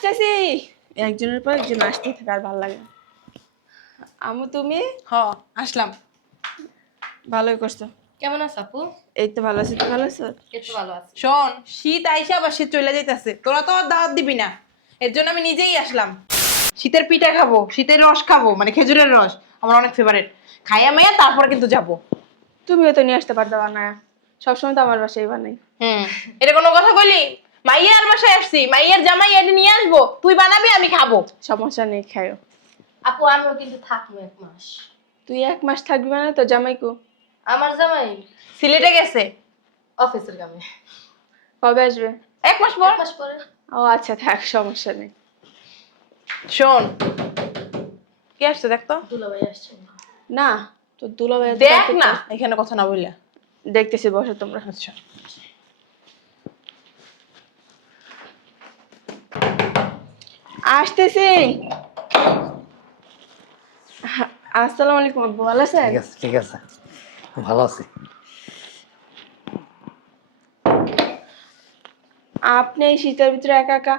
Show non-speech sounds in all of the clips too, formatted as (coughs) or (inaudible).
আসতেছি। একজনের পর একজন আসতেই থাকে আর ভালো লাগে। আমু তুমি? হ আসলাম। ভালোই করছ। কেমন আছো আপু? এই তো ভালো আছি তুই ভালো আছো? এই তো ভালো আছি। শোন শীত আইসা আবার শীত চলে যাইতেছে। তোরা তো দাওয়াত দিবি না। এর জন্য আমি নিজেই আসলাম। শীতের পিঠা খাব শীতের রস খাব মানে খেজুরের রস। আমার অনেক ফেভারিট খাইয়া মাইয়া তারপর কিন্তু যাব। তুমিও তো নিয়ে আসতে পারতে না। সবসময় তো আমার বাসায় বানাই হুম এটা কোনো কথা বলি মাইয়ার বাসায় আসছি মাইয়ার জামাই এটা নিয়ে আসব তুই বানাবি আমি খাব। সমস্যা নেই খাইও। আপু আমিও কিন্তু থাকব এক মাস। তুই এক মাস থাকবি মানে তো জামাইকু আমার জামাই? সিলেটে গেছে। অফিসের কামে। কবে আসবে? এক মাস পর। এক মাস পরে। ও আচ্ছা থাক সমস্যা নেই। শোন। কি আসছে দেখ তো। দুলাভাই আসছে। না তো দুলাভাই দেখ না। এখানে কথা না বললে। দেখতেছি বসো তোমরা আচ্ছা আসতেছি। আসসালামু আলাইকুম আব্বু ভালো আছেন? ঠিক আছে ঠিক আছে। ভালো আছি। আপনি এই শীতের ভিতরে একা একা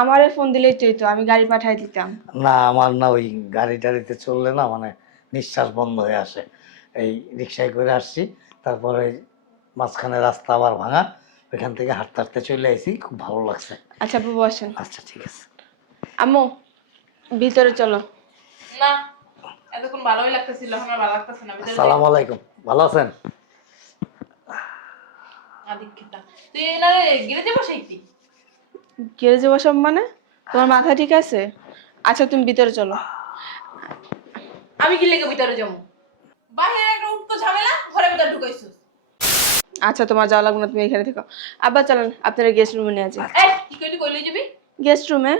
আমারে ফোন দিলেই তো আমি গাড়ি পাঠাই দিতাম। না আমার না ওই গাড়ি টাড়িতে চললে না মানে নিঃশ্বাস বন্ধ হয়ে আসে। এই রিক্সায় করে আসছি তারপরে মাঝখানে রাস্তা আবার ভাঙা ওইখান থেকে হাঁটতে হাঁটতে চলে আইছি খুব ভালো লাগছে। আচ্ছা আব্বু বসেন। আচ্ছা ঠিক আছে। আম্মু ভিতরে চলো। না এতক্ষণ ভালোই লাগতেছিল আমার ভালো লাগতেছে না ভিতরে আসসালামু আলাইকুম ভালো আছেন? আদিক্ষিতা তুই না গিরেজে বসাইতি গ্যারেজে বসব মানে? তোমার মাথা ঠিক আছে? আচ্ছা তুমি ভিতরে চলো। আমি কি লেগে ভিতরে যাব। বাইরে একটা উঠতো ঝামেলা ঘরে ভিতরে ঢুকাইছিস আচ্ছা তোমার যাওয়া লাগবে না তুমি এখানে থেকো। আবার চলেন আপনারা গেস্ট রুমে নিয়ে আছে এই কি কইলি কইলি যাবি? গেস্ট রুমে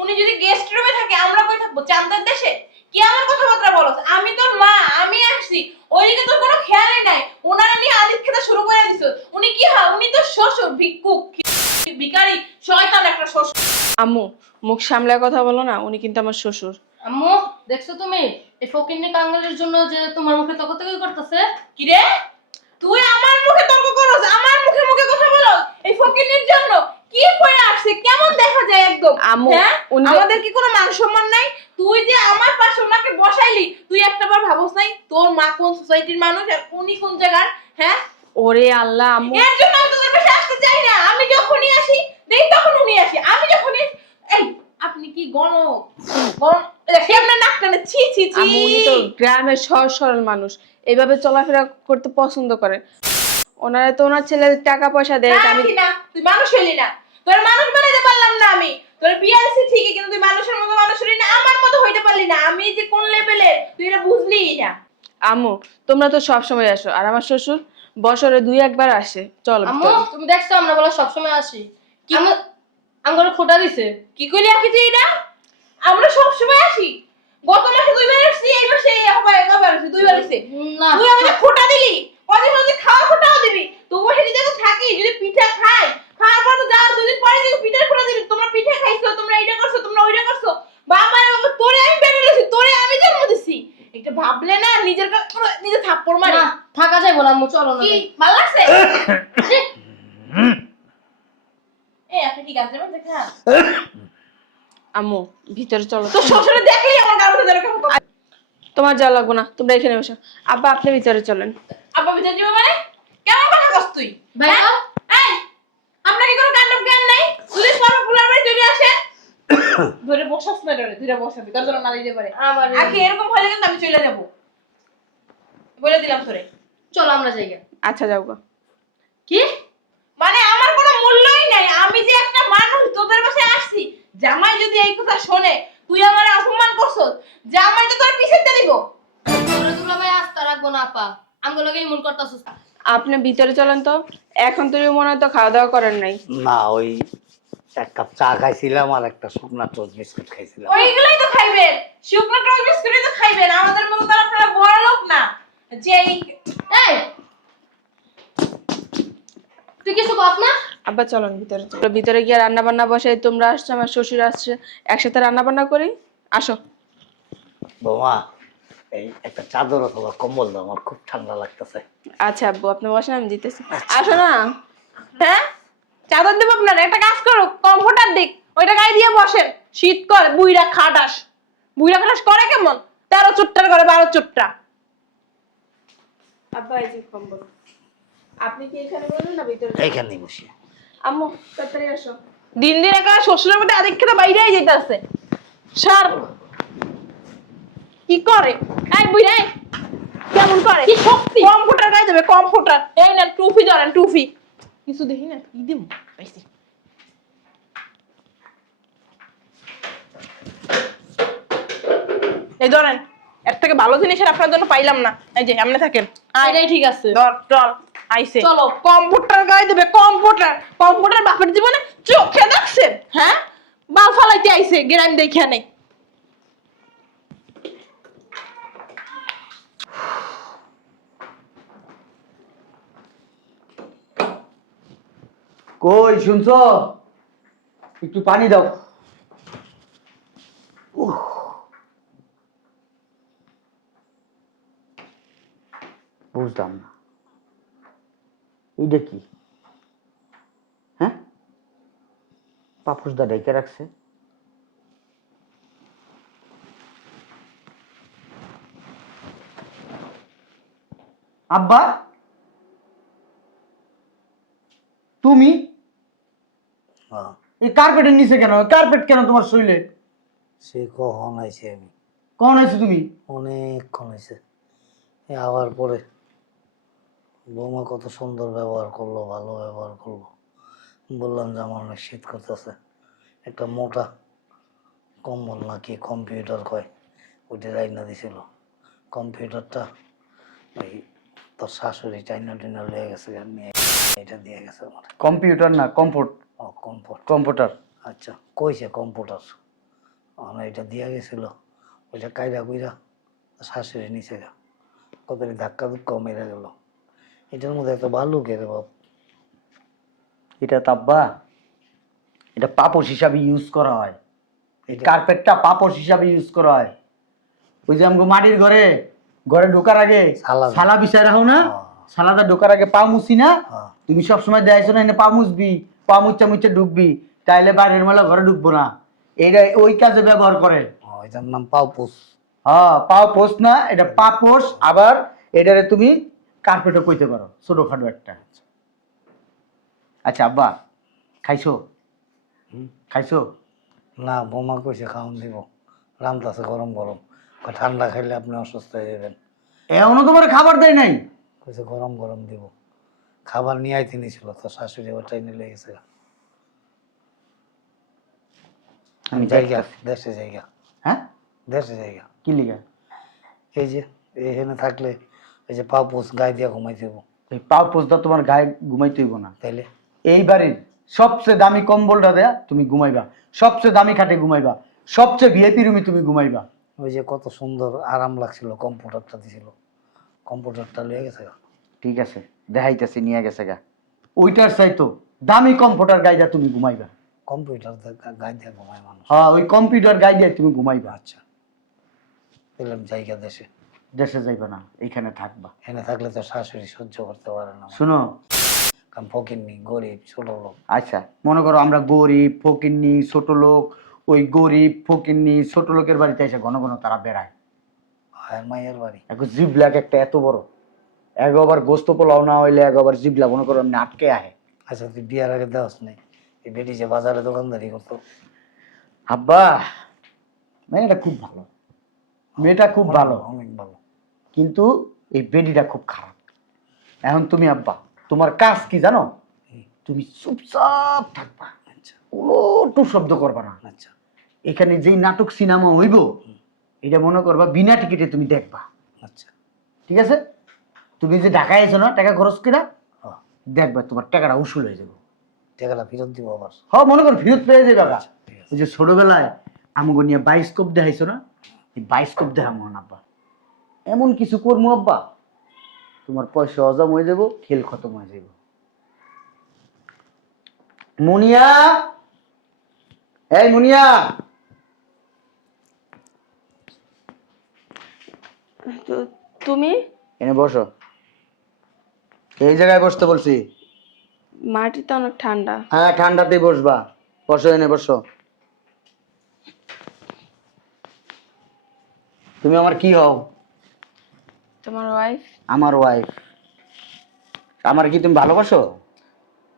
উনি যদি গেস্ট রুমে থাকে আমরা কই থাকব? চান্দার দেশে? কি আমার কথাবার্তা বলো? আমি তোর মা আমি আসছি। ওইদিকে তোর কোনো খেয়ালই নাই। ওনারা নিয়ে আদিত খেতে শুরু করে দিছ। উনি কি হয়? উনি তো শ্বশুর ভিক্ষুক ভিখারি শয়তান একটা শ্বশুর। আম্মু মুখ সামলায় কথা বলো না উনি কিন্তু আমার শ্বশুর। আম্মু দেখছ তুমি? এই ফকিন্নি কাঙ্গালের জন্য যে তোমার মুখে তক তক করতেছে? কি রে তুই আমার মুখে তর্ক করছ আমার মুখে মুখে কথা বলো? এই ফকিনের জন্য? কি আসছে? কেমন দেখা যায় একদম? হ্যাঁ? আমাদের কি কোনো মান সম্মান নাই? তুই যে আমার পাশে ওনাকে বসাইলি তুই একটা বার ভাবস নাই তোর মা কোন সোসাইটির মানুষ আর উনি কোন জায়গার? হ্যাঁ? ওরে আল্লাহ আম্মু এর জন্য আমি তোদের পাশে আসতে চাই না। আমি যখনই আসি তখন উনি আসি। আমি যখনই এই আপনি কি গণ গণ কেমনে নাক টানে। ছি ছি ছি। আম্মু উনি তো গ্রামের সহজ সরল মানুষ। এইভাবে চলাফেরা করতে পছন্দ করে। ওনারা তো ওনার ছেলে টাকা পয়সা দেয় আমি না। তুই মানুষ হইলি না। তোর মানুষ বানাইতে পারলাম না আমি। তোর বিয়ে ঠিকই কিন্তু তুই মানুষের মতো মানুষ হইলি না আমার মতো হইতে পারলি না। আমি যে কোন লেভেলে তুই এটা বুঝলি না। আম্মু তোমরা তো সব সময় আসো আর আমার শ্বশুর বছরে দুই একবার আসে। চলো আম্মু তুমি দেখছ আমরা বলে সবসময় আসি। কি আমার খোটা দিছে। কি কইলি আকি তুই এটা? আমরা সব সময় আসি। গত মাসে দুইবার আসছি এই মাসে হবে কবার আসছি দুইবার আসছি। না। তুই আমাকে খোটা দিলি কদিন মধ্যে খাওয়া খোটাও দিবি। তবুও সেটি দেখো থাকি যদি পিঠা খাই খাওয়ার পর তো যাওয়ার দুদিন পরে খোটা দিবি। তোমরা পিঠা খাইছো তোমরা এইটা করছ তোমরা ওইটা করছ। বাবা বাবা তোরে আমি তোরে আমি জন্ম দিছি। একটা ভাবলে না নিজের নিজে থাপ্পড় মারি। থাকা যাইবো না আম্মু চলো না কি। ভালো লাগছে? (laughs) এ আপনি কি গাছের মধ্যে খান আম্মু ভিতরে চলো। তো শ্বশুরে দেখলেই আমার এরকম তোমার যা লাগবে না তোমরা এখানে বসো। আব্বা আপনি ভিতরে চলেন। আব্বা ভিতরে যাব মানে? কেমন কথা কস তুই? ভাই হ্যাঁ? এই কি কোনো কাণ্ড জ্ঞান নাই? পুলিশ পুলার বাড়ি চলে আসে (coughs) ধরে বসাস না ধরে ধরে বসাবি তোর জন্য না দিতে পারে আমার আগে এরকম হলে কিন্তু আমি চলে যাব। বলে দিলাম তোরে। চলো আমরা জায়গা আচ্ছা যাও গো। কি? মানে আমার কোনো মূল্যই নাই। আমি যে একটা মানুষ তোদের বাসায় আসছি। জামাই যদি এই কথা শোনে তুই আমার অপমান করছস জামাই তো তোর পিছিয়ে দিব। তোরে দুলাভাই আস্তা রাখব না আপা। আমগো লগে ইমন করতাছিস। আপনি ভিতরে চলেন তো। এখন তুমি মনে হয় তো খাওয়া দাওয়া করেন নাই। না ওই এক কাপ চা খাইছিলাম আর একটা শুকনা টোস্ট বিস্কুট খাইছিলাম। ওইগুলাই তো খাইবেন। শুকনো টোস্ট বিস্কুটই তো খাইবেন। আমাদের মতো তো আপনারা বড় লোক না। যে এই- তুই কিছু না? আব্বা চলেন ভিতরে চলো ভিতরে গিয়ে রান্না বান্না বসাই। তোমরা আসছো আমার শ্বশুর আসছে। একসাথে রান্না বান্না করি? আসো। বৌমা এই একটা চাদর অথবা কম্বল দাও আমার খুব ঠান্ডা লাগতেছে। আচ্ছা আব্বু আপনি বসেন আমি দিতেছি। আসো না। হ্যাঁ? চাদর দেবো আপনার একটা কাজ করো কমফোর্টার দিক ওইটা গায়ে দিয়ে বসেন। শীত করে বুইরা খাটাস। বুইরা খাটাস করে কেমন? তেরো চুট্টার করে বারো চুট্টা। আব্বা এই যে কম্বল। আপনি কি এখানে বললেন না ভিতরে? এইখানেই বসি। আম্মু তাড়াতাড়ি আসো। দিন দিন একা শ্বশুরের মধ্যে আদিক খেতে বাইরেই যেতেছে সার কি করে? এই বুইরা এই, কেমন করে? কি শক্তি? কম্পিউটার গায়ে দেবে কম্পিউটার এই না টুফি ধরেন টুফি। কিছু দেখি না কি দিব? পাইছি। এই ধরেন এর থেকে ভালো জিনিস আর আপনার জন্য পাইলাম না। এই যে এমনি থাকেন। এটাই ঠিক আছে। ধর চল আইছে। চলো। কম্পিউটার গায়ে দেবে কম্পিউটার কম্পিউটার বাপের জীবনে চোখে দেখছেন হ্যাঁ? বাল ফালাইতে আইছে গ্রাম দেখে নেই। কই শুনছো? একটু পানি দাও। বুঝলাম না। এইটা কি? হ্যাঁ? পাপুসদা ডেকে রাখছে। আব্বা? তুমি? এই কার্পেটের নিচে কেন? কার্পেট কেন তোমার শরীরে? সে কখন আইছে আমি? কখন আইছো তুমি? অনেকক্ষণ এই আবার পরে বৌমা কত সুন্দর ব্যবহার করল ভালো ব্যবহার করল। বললাম যে আমার অনেক শীত করতেছে। একটা মোটা কম্বল নাকি কম্পিউটার কয় ওইটা রাইনা দিছিল। কম্পিউটারটা ওই তোর শাশুড়ি চাইনা টাইনা লেগে গেছে এটা দিয়ে গেছে আমার। কম্পিউটার না কমফোর্ট ও কম্পোর্ট কম্পিউটার আচ্ছা কইছে কম্পিউটার আমার এটা দিয়া গেছিল। ওইটা কাইরা কইরা শাশুড়ি নিচে গা। কত ধাক্কা ধুক্কাও মেরে গেল। এটার মধ্যে এত ভালো কে রে বাপ। এটা তাব্বা এটা পাপস হিসাবে ইউজ করা হয়। এই কার্পেটটা পাপস হিসাবে ইউজ করা হয়। ওই যে আমাকে মাটির ঘরে ঘরে ঢোকার আগে সালা। বিছায় রাখো না। হ্যাঁ। সালাদা ঢোকার আগে পা মুছি না। হ্যাঁ। তুমি সবসময় দেখাইছো না এনে পা মুছবি। পা মুচ্চা মুচ্চা ঢুকবি তাইলে বাইরের মেলা ঘরে ঢুকবো না। এইটা ওই কাজে ব্যবহার করে। এটার নাম পাউপুস হ্যাঁ পাও পোস্ট না এটা পা পোস্ট আবার এটারে তুমি কার্পেটও কইতে পারো ছোটখাটো একটা। আচ্ছা আব্বা খাইছো? হুম। খাইছো? না বোমা কইছে খাওয়ান দিব। রামতাছে গরম গরম। ঠান্ডা খাইলে আপনি অসুস্থ হয়ে যাবেন। এখনও তোমার খাবার দেয় নাই? কইছে গরম গরম দিব। খাবার নিয়ে আইতে নিছিল তো শাশুড়ি আবার ট্রেনে লেগেছে আমি জায়গা দেশে জায়গা হ্যাঁ? দেশে জায়গা কি লিগা? এই যে এখানে থাকলে এই যে পাউপুস গায়ে দিয়ে ঘুমাই দেবো এই পাও পোস্টটা তোমার গায়ে ঘুমাইতে হইব না। তাইলে? এই বাড়ির সবচেয়ে দামি কম্বলটা দেয়া তুমি ঘুমাইবা। সবচেয়ে দামি খাটে ঘুমাইবা। সবচেয়ে ভিআইপি রুমে তুমি ঘুমাইবা। ওই যে কত সুন্দর আরাম লাগছিল কম্পিউটারটা দিছিল। কম্পিউটারটা লয়ে গেছে ঠিক আছে। দেখাইতেছি নিয়ে গেছে গা। ওইটার চাইতো দামি কম্পিউটার গাইদা তুমি ঘুমাইবা। কম্পিউটার দিয়ে গা- গায়ে দিয়ে ঘুমায় মানুষ। হ্যাঁ ওই কম্পিউটার গাইডে তুমি ঘুমাইবা। আচ্ছা। দিলাম জায়গা দেশে। দেশে যাইবা না এইখানে থাকবা। এনে থাকলে তো শাশুড়ি সহ্য করতে পারে না। শুনো। কারণ ফকিরনি গরিব ছোট লোক। আচ্ছা মনে করো আমরা গরিব ফকিন্নি ছোট লোক ওই গরিব ফকিন্নি ছোট লোকের বাড়িতে এসে ঘন ঘন তারা বেড়ায়। আর মায়ের বাড়ি। এখন জিবলাক একটা এত বড়। একবার গোস্ত পোলাও না হইলে এক একবার জিবলা মনে করো এমনি আটকে আহে। আচ্ছা তুই বিয়ার আগে দেওয়াস নাই এই বেটি যে বাজারে দোকানদারি করতো। আব্বা মেয়েটা খুব ভালো। মেয়েটা খুব ভালো। অনেক ভালো। কিন্তু এই বেডিটা খুব খারাপ। এখন তুমি আব্বা তোমার কাজ কি জানো? তুমি চুপচাপ থাকবা। আচ্ছা। কোনো টু শব্দ করবা না। আচ্ছা। এখানে যেই নাটক সিনেমা হইব এটা মনে করবা বিনা টিকিটে তুমি দেখবা। আচ্ছা। ঠিক আছে? তুমি যে ঢাকায় এসো না টাকা খরচ করে হ্যাঁ। দেখবা তোমার টাকাটা উসুল হয়ে যাবে। টাকাটা ফেরত দিব আবার হ মনে করো ফেরত পেয়ে যাবে বাবা ওই যে ছোটবেলায় আমাকে নিয়ে বাইস্কোপ দেখাইছো না? এই বাইস্কোপ দেখাবো না আব্বা। এমন কিছু করব আব্বা। তোমার পয়সা হজম হয়ে যাব খেল খতম হয়ে যাব। মুনিয়া! এই মুনিয়া! তুমি? এনে বসো। এই জায়গায় বসতে বলছি। মাটি তো অনেক ঠান্ডা। হ্যাঁ ঠান্ডাতেই বসবা। বসো এনে বসো। তুমি আমার কি হও? তোমার ওয়াইফ আমার ওয়াইফ আমার কি তুমি ভালোবাসো?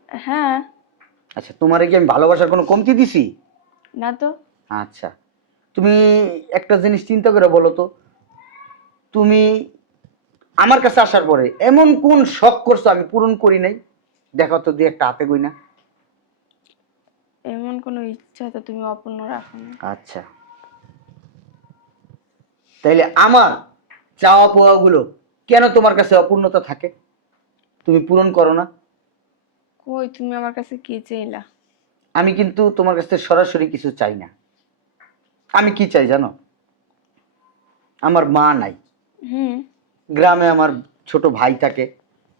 হ্যাঁ। আচ্ছা তোমার কি আমি ভালোবাসার কোনো কমতি দিছি? না তো। আচ্ছা। তুমি একটা জিনিস চিন্তা করে বলো তো। তুমি আমার কাছে আসার পরে এমন কোন শখ করছ আমি পূরণ করি নাই? দেখো তো দিয়ে একটা হাতে গই না এমন কোনো ইচ্ছা তো তুমি অপূর্ণ রাখো না। আচ্ছা। তাইলে আমার চাওয়া পাওয়াগুলো কেন তোমার কাছে অপূর্ণতা থাকে? তুমি পূরণ করো না। কই তুমি আমার কাছে কি চাইলা? আমি কিন্তু তোমার কাছে সরাসরি কিছু চাই না। আমি কি চাই জানো? আমার মা নাই। হুম। গ্রামে আমার ছোট ভাই থাকে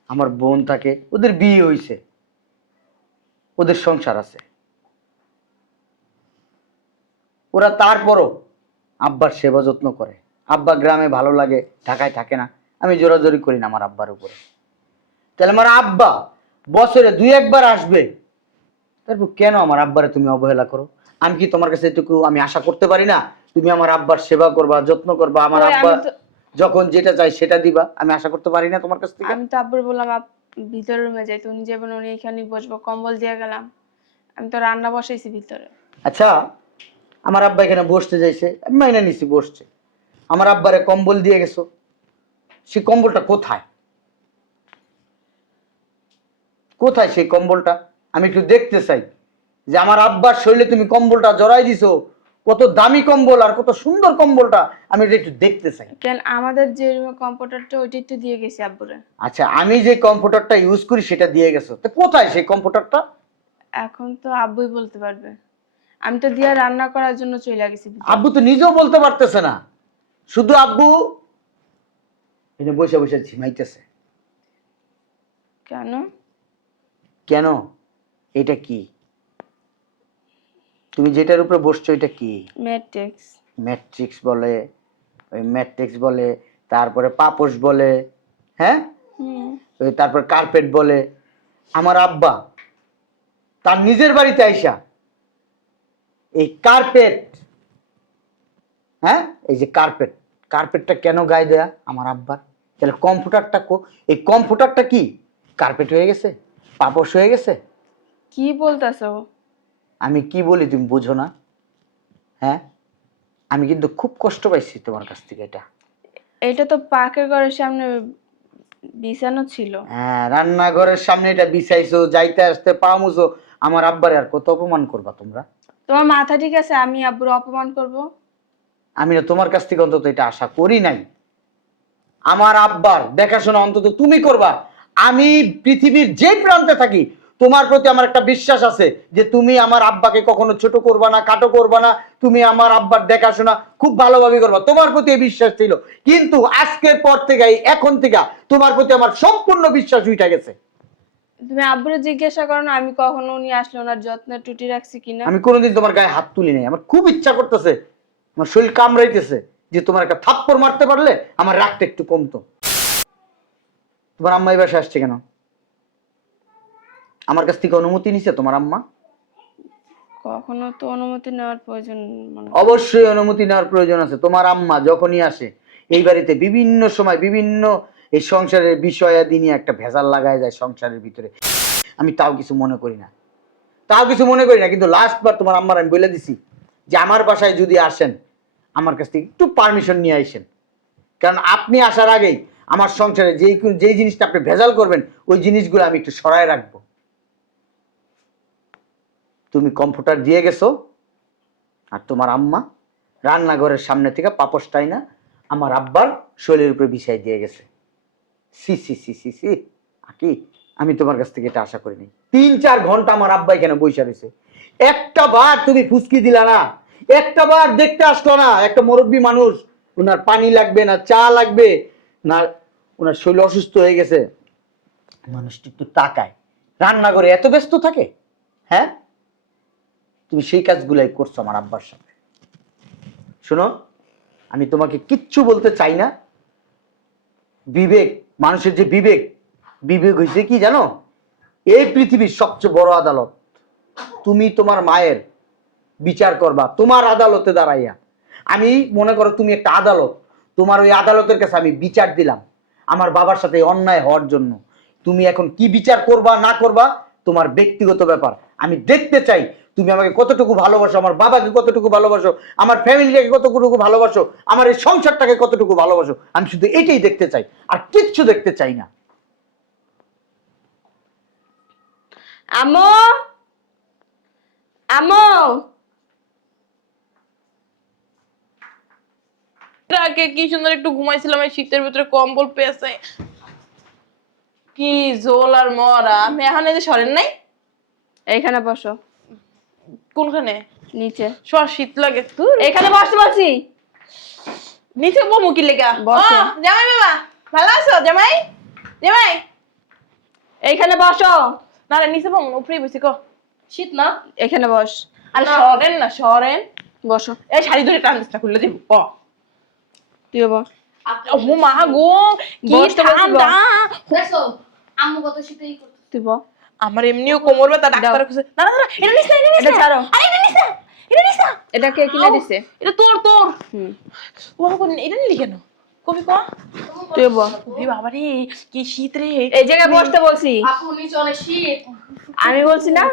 আমার বোন থাকে ওদের বিয়ে হইছে। ওদের সংসার আছে। ওরা তারপরও আব্বার সেবা যত্ন করে। আব্বা গ্রামে ভালো লাগে ঢাকায় থাকে না। আমি জোরাজোরি করি না আমার আব্বার উপরে। তাহলে আমার আব্বা বছরে দুই একবার আসবে। তারপর কেন আমার আব্বারে তুমি অবহেলা করো? আমি কি তোমার কাছে এটুকু আমি আশা করতে পারি না? তুমি আমার আব্বার সেবা করবা যত্ন করবা আমার আব্বা যখন যেটা চাই সেটা দিবা। আমি আশা করতে পারি না তোমার কাছ থেকে। আমি তো আব্বুর বললাম আপ ভিতরের রুমে যাই তো উনি যাবেন উনি এখানে বসবো কম্বল দিয়ে গেলাম। আমি তো রান্না বসাইছি ভিতরে। আচ্ছা আমার আব্বা এখানে বসতে যাইছে আমি মাইনা নিছি বসছে। আমার আব্বারে কম্বল দিয়ে গেছো সেই কম্বলটা কোথায়? কোথায় সেই কম্বলটা? আমি একটু দেখতে চাই যে আমার আব্বার শরীরে তুমি কম্বলটা জড়াই দিছো কত দামি কম্বল আর কত সুন্দর কম্বলটা আমি এটা একটু দেখতে চাই। কেন আমাদের যে কম্পিউটারটা ওইটাই তো দিয়ে গেছি আব্বুরে। আচ্ছা আমি যে কম্পিউটারটা ইউজ করি সেটা দিয়ে গেছো। তো কোথায় সেই কম্পিউটারটা এখন তো আব্বুই বলতে পারবে। আমি তো দিয়া রান্না করার জন্য চলে গেছি আব্বু তো নিজেও বলতে পারতেছে না। শুধু আব্বু এনে বসে বসে ঝিমাইতেছে। কেন? কেন? এটা কি? তুমি যেটার উপরে বসছো এটা কি? ম্যাট্রিক্স। ম্যাট্রিক্স বলে ওই ম্যাট্রিক্স বলে তারপরে পাপোশ বলে হ্যাঁ? তারপর কার্পেট বলে আমার আব্বা তার নিজের বাড়িতে আইসা এই কার্পেট হ্যাঁ? এই যে কার্পেট কার্পেটটা কেন গায়ে দেয়া? আমার আব্বার তাহলে কম্পিউটারটা কো এই কম্পিউটারটা কি? কার্পেট হয়ে গেছে? পাপোশ হয়ে গেছে? কি বলতেছো? আমি কি বলি তুমি বুঝো না? হ্যাঁ? আমি কিন্তু খুব কষ্ট পাইছি তোমার কাছ থেকে এটা। এটা তো পাকের ঘরের সামনে বিছানো ছিল। হ্যাঁ রান্নাঘরের সামনে এটা বিছাইছো যাইতে আসতে পা মুছো আমার আব্বারে আর কত অপমান করবা তোমরা? তোমার মাথা ঠিক আছে? আমি আব্বুর অপমান করব? আমি না তোমার কাছ থেকে অন্তত এটা আশা করি নাই। আমার আব্বার দেখাশোনা অন্তত তুমি করবা। আমি পৃথিবীর যে প্রান্তে থাকি তোমার প্রতি আমার একটা বিশ্বাস আছে যে তুমি আমার আব্বাকে কখনো ছোট করবা না কাটো করবা না তুমি আমার আব্বার দেখাশোনা খুব ভালোভাবে করবা। তোমার প্রতি এই বিশ্বাস ছিল। কিন্তু আজকের পর থেকে এখন থেকে তোমার প্রতি আমার সম্পূর্ণ বিশ্বাস উঠে গেছে। তুমি আব্বুরে জিজ্ঞাসা করো না আমি কখনো উনি আসলে ওনার যত্নের টুটি রাখছি কিনা। আমি কোনোদিন তোমার গায়ে হাত তুলি নাই। আমার খুব ইচ্ছা করতেছে আমার শরীর কামড়াইতেছে যে তোমার একটা থাপ্পড় মারতে পারলে আমার রাগটা একটু কমতো। তোমার আম্মা এই বাসায় আসছে কেন? আমার কাছ থেকে অনুমতি নিছে তোমার আম্মা? কখনো তো অনুমতি নেওয়ার প্রয়োজন অবশ্যই অনুমতি নেওয়ার প্রয়োজন আছে। তোমার আম্মা যখনই আসে এই বাড়িতে বিভিন্ন সময় বিভিন্ন এই সংসারের বিষয়াদি নিয়ে একটা ভেজাল লাগায় যায় সংসারের ভিতরে। আমি তাও কিছু মনে করি না। তাও কিছু মনে করি না কিন্তু লাস্ট বার তোমার আম্মার আমি বলে দিছি যে আমার বাসায় যদি আসেন আমার কাছ থেকে একটু পারমিশন নিয়ে আসেন কারণ আপনি আসার আগেই আমার সংসারে যেই যেই জিনিসটা আপনি ভেজাল করবেন ওই জিনিসগুলো আমি একটু সরায় রাখব। তুমি কম্পিউটার দিয়ে গেছো, আর তোমার আম্মা রান্নাঘরের সামনে থেকে পাপসটাই না আমার আব্বার শরীরের উপরে বিছাই দিয়ে গেছে। সি সি সি সি সি, আকি, আমি তোমার কাছ থেকে এটা আশা করিনি। তিন, চার ঘণ্টা আমার আব্বা এখানে বসে রয়েছে। একটা বার তুমি ফুসকি দিলা না, একটা বার দেখতে আসলো না, একটা মুরব্বী মানুষ, ওনার পানি লাগবে না, চা লাগবে না, ওনার শরীর অসুস্থ হয়ে গেছে। মানুষটি একটু তাকায়। রান্নাঘরে এত ব্যস্ত থাকে? হ্যাঁ? তুমি সেই কাজগুলাই করছ আমার আব্বার সাথে। শোনো, আমি তোমাকে কিচ্ছু বলতে চাই না। বিবেক, মানুষের যে বিবেক বিবেক হয়েছে কি জানো? এই পৃথিবীর সবচেয়ে বড় আদালত। তুমি তোমার মায়ের বিচার করবা, তোমার আদালতে দাঁড়াইয়া। আমি মনে করো তুমি একটা আদালত, তোমার ওই আদালতের কাছে আমি বিচার দিলাম, আমার বাবার সাথে অন্যায় হওয়ার জন্য। তুমি এখন কি বিচার করবা, না করবা, তোমার ব্যক্তিগত ব্যাপার। আমি দেখতে চাই, তুমি আমাকে কতটুকু ভালোবাসো, আমার বাবাকে কতটুকু ভালোবাসো, আমার ফ্যামিলিটাকে কতটুকু ভালোবাসো, আমার এই সংসারটাকে কতটুকু ভালোবাসো, আমি শুধু এটাই দেখতে চাই, আর কিচ্ছু দেখতে চাই না। আমো কি সুন্দর একটু ঘুমাইছিলাম, এই শীতের ভিতরে কম্বল পেয়েছে। কি জোল আর মরা এই সরেন নাই? এইখানে বসো। কোনখানে? নিচে। সর শীত লাগে। ধুর। এখানে বসতে বলছি। নিচে বমু কি লেগা? বসো। জামাই বাবা ভালো আছো? জামাই? জামাই? এইখানে বসো। না রে নিচে বমু উপরেই বসি কো। শীত না? এখানে বস। আর সরেন না সরেন। বসো। এই শাড়ি ধরে টান না খুলে দিব ক। তুইও বস। ও মা গো কি ঠান্ডা। দেখছ আম্মু কত শীতেই করতে তুই বস। আমার এমনিও কোমর ব্যথা ডাক্তার কাছে না না না এটা নিস না এটা ছাড়ো। আরে এটা নিস না এটা নিস না। এটা কে কিনে দিছে? এটা তোর তোর। হুম। ও কোন এটা নিলি কেন? কবি কো তুইও বস ওরে বাবা রে কি শীত রে। এই জায়গায় বসতে বলছি। আপু নিচে অনেক শীত। আমি বলছি না?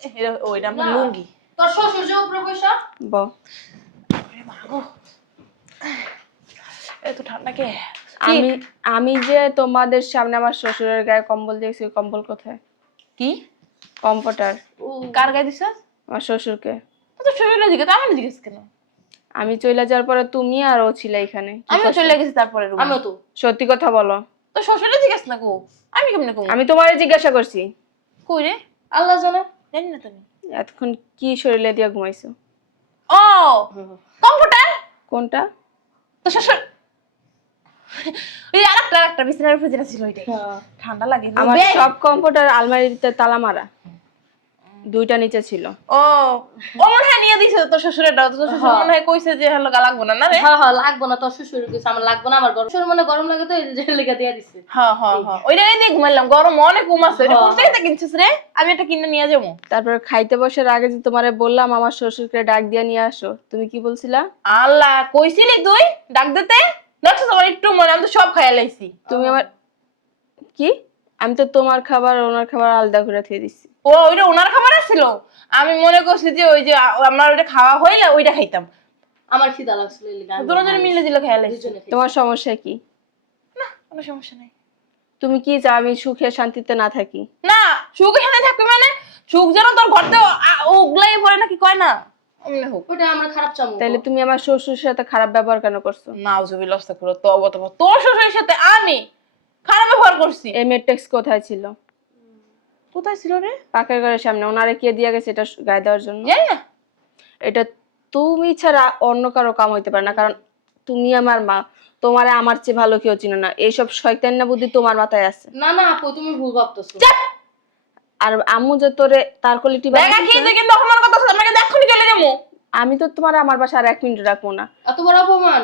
এটা- ওইটা আমার লুঙ্গি। তোর শ্বশুর যে উপরে বসা ব ওরে মা গো। এত ঠান্ডা কে? আমি আমি যে তোমাদের সামনে আমার শ্বশুরের গায়ে কম্বল দিয়েছি কম্বল কোথায়? কি? কম্পিউটার কার গায়ে দিছ? আমার শ্বশুরকে। তো শরীরে দিকে তো আমি জিজ্ঞেস কেন? আমি চলে যাওয়ার পরে তুমি আর ও ছিলে এখানে। করছ? চলে গেছি তারপরে। আমিও তো। সত্যি কথা বলো। তো শ্বশুরে জিজ্ঞেস না গো। আমি কেমনে কম আমি তোমারে জিজ্ঞাসা করছি। কই রে? আল্লাহ জানে। জানি না তুমি। এতক্ষণ কি শরীরে দিয়া ঘুমাইছো? ও! কম্পিউটার কোনটা? তো শ্বশুর (laughs) ওই আরেকটা আরেকটা বিছানার উপরে যেটা ছিল ওইটাই। ঠান্ডা লাগে আমার সব কম্পিউটার আলমারিতে তালা মারা। দুইটা নিচে ছিল। ও ও মনে হয় নিয়ে দিছে তোর শ্বশুরের তোর শ্বশুর মনে হয় কইছে যে হলো লাগবো না না রে? হ্যাঁ হ্যাঁ লাগবো না তোর শ্বশুর কিছু আমার লাগবো না আমার গরম শ্বশুর মনে গরম লাগে তো এই যে লেগে দিয়ে দিছে। হ্যাঁ হ্যাঁ হ্যাঁ। ওইটা গরম অনেক ঘুম আছে। এটা কোন জায়গাতে কিনছিস রে? আমি এটা কিনে নিয়ে যাব। তারপর খাইতে বসার আগে যে তোমারে বললাম আমার শ্বশুরকে ডাক দিয়ে নিয়ে আসো। তুমি কি বলছিলা? আল্লাহ কইছিলি তুই ডাক দিতে? আমার একটু মনে আমি তো সব খাইয়া লাইছি। তুমি আমার কি? আমি তো তোমার খাবার ওনার খাবার আলাদা করে থুয়ে দিচ্ছি ও ওইটা ওনার খাবার ছিল আমি মনে করছি যে ওই যে আমার ওইটা খাওয়া হইলে ওইটা খাইতাম। আমার খিদা লাগছিল দুজনে মিলে দিলে খাইয়া লাইছি। তোমার সমস্যা কি? না কোনো সমস্যা নাই। তুমি কি চাও আমি সুখে শান্তিতে না থাকি? না সুখ এখানে থাকবে মানে সুখ যেন তোর ঘরতে ওগলাই পড়ে নাকি কয় না? হোক। ওটা আমরা খারাপ চামু তাইলে তুমি আমার শ্বশুরের সাথে খারাপ ব্যবহার কেন করছ? তোর শ্বশুরের সাথে আমি খারাপ ব্যবহার করছি। এই মেট্রিক্স কোথায় ছিল? কোথায় ছিল রে? পাকের ঘরের সামনে। ওনারে কে দিয়ে গেছে এটা গায়ে দেওয়ার জন্য? এটা তুমি ছাড়া অন্য কারও কাম হইতে পারে না কারণ তুমি আমার মা। তোমারে আমার চেয়ে ভালো কেউ চিনো না। এইসব শয়তান না বুদ্ধি তোমার মাথায় আছে। না না আপু তুমি ভুল ভাবতেছো। আর আম্মু যে তোরে তার কোয়ালিটি দেখা খেয়ে তুই কিন্তু অপমান কথা আমাকে এক্ষুনি চলে যামু আমি তো তোমার আমার বাসা আর এক মিনিট রাখব না। এত বড় অপমান।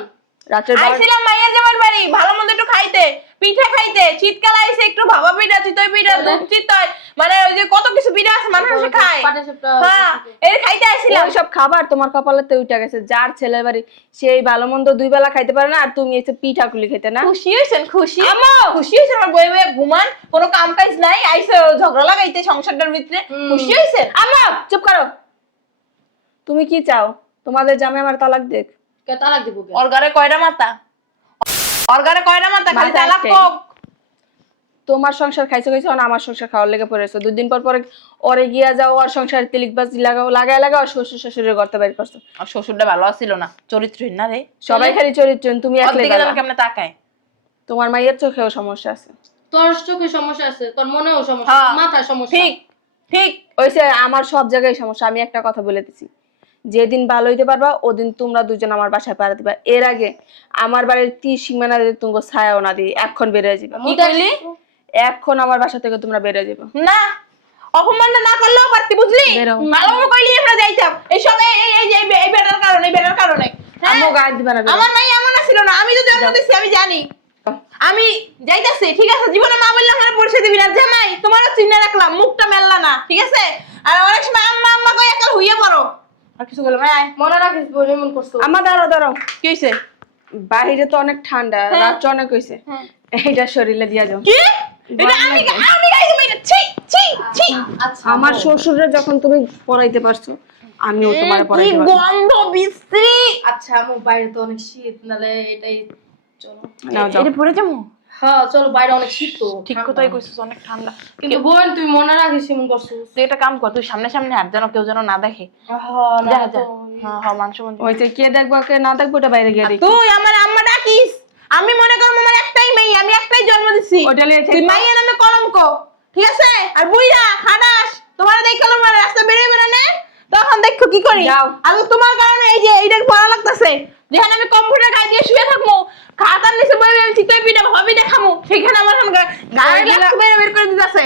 রাতে বারো- আইছিলাম মাইয়া জামার বাড়ি ভালো মন্দ একটু খাইতে পিঠা খাইতে শীতকাল আইছে একটু ভাবা পিঠা চিতই পিঠা দুধ চিতই মানে ওই যে কত কিছু আছে মানুষ খায়। হ্যাঁ এই খাইতে সব খাবার তোমার কপালেতে উঠে গেছে। যার ছেলের বাড়ি সেই ভালো মন্দ দুই বেলা খাইতে পারে না আর তুমি এসে পিঠা খেতে না? খুশি হয়েছেন খুশি। খুশি আমার বই বই ঘুমান কোনো কাম কাজ নাই আইসে ঝগড়া লাগাইতে সংসারটার ভিতরে। খুশি আম্মা চুপ করো। তুমি কি চাও? তোমাদের জামে আমার তালাক দেখ কে তালাক দিব ওর ঘরে কয়টা মাথা? ওর ঘরে কয়টা মাথা? খালি তালাক কোক তোমার সংসার খাইছো খাইছো না আমার সংসার খাওয়ার লেগে পড়েছো দুদিন পর পরে ওরে গিয়া যাও আর সংসার তিলিক বাজি লাগাও লাগায় লাগাও শ্বশুর শ্বশুরের গর্তে বের করছ। আর শ্বশুরটা ভালো ছিল না চরিত্রহীন না রে। সবাই খালি চরিত্র তুমি একলাই। কেমনে তাকায়? তোমার মাইয়ের চোখেও সমস্যা আছে। তোর চোখে সমস্যা আছে তোর মনেও সমস্যা হ্যাঁ। মাথায় সমস্যা। ঠিক ঠিক। ওইসে আমার সব জায়গায় সমস্যা আমি একটা কথা বলে দিছি। যেদিন ভালো হইতে পারবা ওদিন তোমরা দুজন আমার বাসায় পাড়া দিবা। এর আগে আমার বাড়ির তি সীমানা তুমি ছায়াও না দিই এখন বেরিয়ে যাবে কি কইলি? এখন আমার বাসা থেকে তোমরা বেরিয়ে যাবে না অপমানটা না করলেও পারতি বুঝলি? ভালো মতো কইলি আমরা যাইতাম। এই সব এই এই- এই এই বে- এই বেটার কারণে এই বেটার কারণে। হ্যাঁ? আম্মু গায়ে দিবা না আমার মাই এমন ছিল না আমি তো জন্ম দিছি আমি জানি। আমি যাইতাছি ঠিক আছে? জীবনে মা বললে আমার পরিচয় দিবি না। জামাই তোমারও চিন্তা রাখলাম মুখটা মেললা না ঠিক আছে? আর অনেক সময় আম্মা আম্মা কই একাল হইয়া পড়ো। আর কিছু বললাম আয় মনে রাখিস বলে এমন করছ আমার দাঁড়াও দাঁড়াও। কি হইছে? বাইরে তো অনেক ঠান্ডা হ্যাঁ। রাত্রে অনেক হয়েছে হ্যাঁ। এইটা শরীরে দিয়া যাও। কি? আমার শ্বশুরে যখন তুমি পড়াইতে পারছ আমিও তোমার পড়াইতে পারব। গন্ধ বিশ্রী আচ্ছা আমু বাইরে তো অনেক শীত নালে এটাই চলো। এটা পরে যাব? হ্যাঁ চলো বাইরে অনেক শীত তো ঠিক ঠান্ডা। কথাই কইছিস অনেক ঠান্ডা। কিন্তু বোন তুই মনে রাখিস এমন করছিস? তুই একটা কাম কর তুই সামনে সামনে হাত যেন কেউ যেন না দেখে। হ্যাঁ হ্যাঁ হ্যাঁ মানুষ ওই যে কে দেখব কে না দেখব ওটা বাইরে গিয়ে তুই আমার আম্মা ডাকিস! আমি মনে করব আমার একটাই মেয়ে আমি একটাই জন্ম দিছি। লিয়ে তুই মাইয়া নামে কলঙ্ক ঠিক আছে? আর বুইরা খাটাস। তোমার দেখে আমার রাস্তা বেরিয়ে বেরানে তখন দেখো কি করি। আমি তোমার কারণে এই যে এইটা পড়া লাগতেছে। যেখানে আমি কম্পিউটার গায়ে দিয়ে শুয়ে থাকব খাতার নিচে বই আমি চিতই পিঠা ভাবি দেখামু। সেখানে আমার গায়ে লাগতে বের বের করে দিতেছে।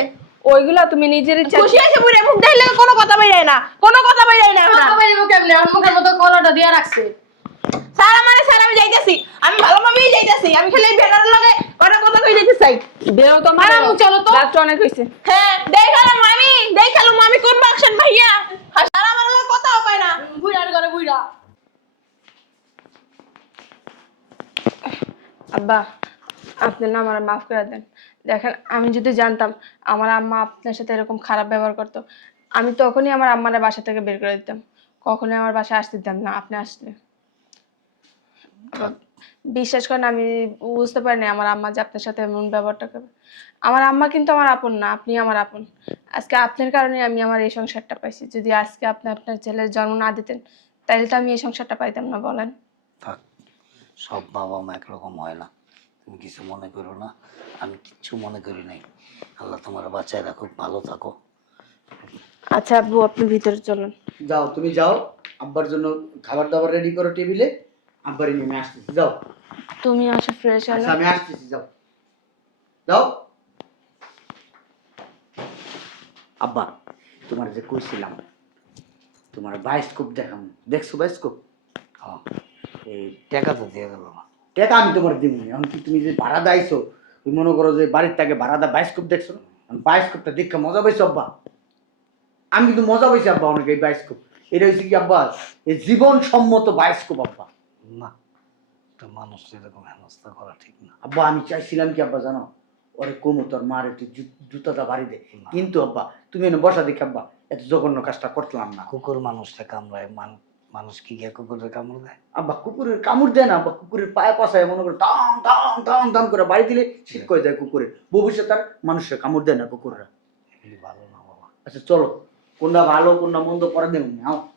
ওইগুলা তুমি নিজের ইচ্ছা খুশি আছে বুড়ে মুখ দেখলে কোনো কথা বেরায় না। কোনো কথা বেরায় না। কথা কেমনে? আমার মুখের মতো কলাটা দিয়া রাখছে। স্যার আমারে স্যার আমি যাইতেছি। আমি ভালো ভালোভাবেই যাইতেছি। আমি খালি এই বেটার লগে কটা কথা কই যাইতে চাই। বেরো তো আর আম্মু চলো তো। অনেক হয়েছে হ্যাঁ দেখালাম আমি। দেখালাম আমি। কোন বাক্সের ভাইয়া? স্যার আমার লগে কথাও কয় না। বুইড়ার ঘরে বুইড়া। আব্বা আপনি না আমার মাফ করে দেন। দেখেন আমি যদি জানতাম আমার আম্মা আপনার সাথে এরকম খারাপ ব্যবহার করতো আমি তখনই আমার আম্মার বাসা থেকে বের করে দিতাম। কখনোই আমার বাসায় আসতে দিতাম না। আপনি আসলে বিশ্বাস করেন আমি বুঝতে পারিনি আমার আম্মা যে আপনার সাথে এমন ব্যবহারটা করবে। আমার আম্মা কিন্তু আমার আপন না আপনি আমার আপন। আজকে আপনার কারণে আমি আমার এই সংসারটা পাইছি। যদি আজকে আপনি আপনার ছেলের জন্ম না দিতেন তাহলে তো আমি এই সংসারটা পাইতাম না বলেন। থাক সব বাবা মা একরকম হয় না। তুমি কিছু মনে করো না আমি কিচ্ছু মনে করি নাই। আল্লাহ তোমার বাঁচায় রাখো ভালো থাকো। আচ্ছা আব্বু আপনি ভিতরে চলুন। যাও তুমি যাও আব্বার জন্য খাবার দাবার রেডি করো টেবিলে। আব্বারই নেমে আসতেছি যাও তুমি আসো ফ্রেশ হলে আচ্ছা আমি আসতেছি যাও যাও আব্বা তোমার যে কইছিলাম তোমার বায়োস্কোপ দেখাম। দেখছ বায়োস্কোপ হ্যাঁ। এই টাকা তো দিয়ে গেল। টাকা আমি তোমার দিব এখন কি তুমি যে ভাড়া দাইছো তুমি মনে করো যে বাড়ির থেকে ভাড়া দা বায়োস্কোপ দেখছ? না আমি বায়োস্কোপটা দেখে মজা পাইছো আব্বা। আমি কিন্তু মজা পাইছি আব্বা অনেক এই বায়োস্কোপ এটা হচ্ছে কি আব্বা এই জীবন সম্মত বায়োস্কোপ আব্বা। না একটা মানুষ এরকম হেনস্থা করা ঠিক না। আব্বা আমি চাইছিলাম কি আব্বা জানো? ওরে কমু তোর মার একটু জুতাটা বাড়ি দে। কিন্তু আব্বা তুমি এনে বসা দেখি আব্বা এত জঘন্য কাজটা করতাম না। কুকুর মানুষটা কামড়ায় মান- মানুষ কি গিয়ে কুকুরের কামড় দেয়? আব্বা কুকুরের কামড় দেয় না আব্বা কুকুরের পায়ে পাশায় মনে করে টান টান টান টান করে বাড়ি দিলে শীত করে যায় কুকুরের। ভবিষ্যৎ আর মানুষের কামড় দেয় না কুকুররা। ভালো না বাবা। আচ্ছা চলো কোনটা ভালো কোনটা মন্দ পরে দেবেন নাও।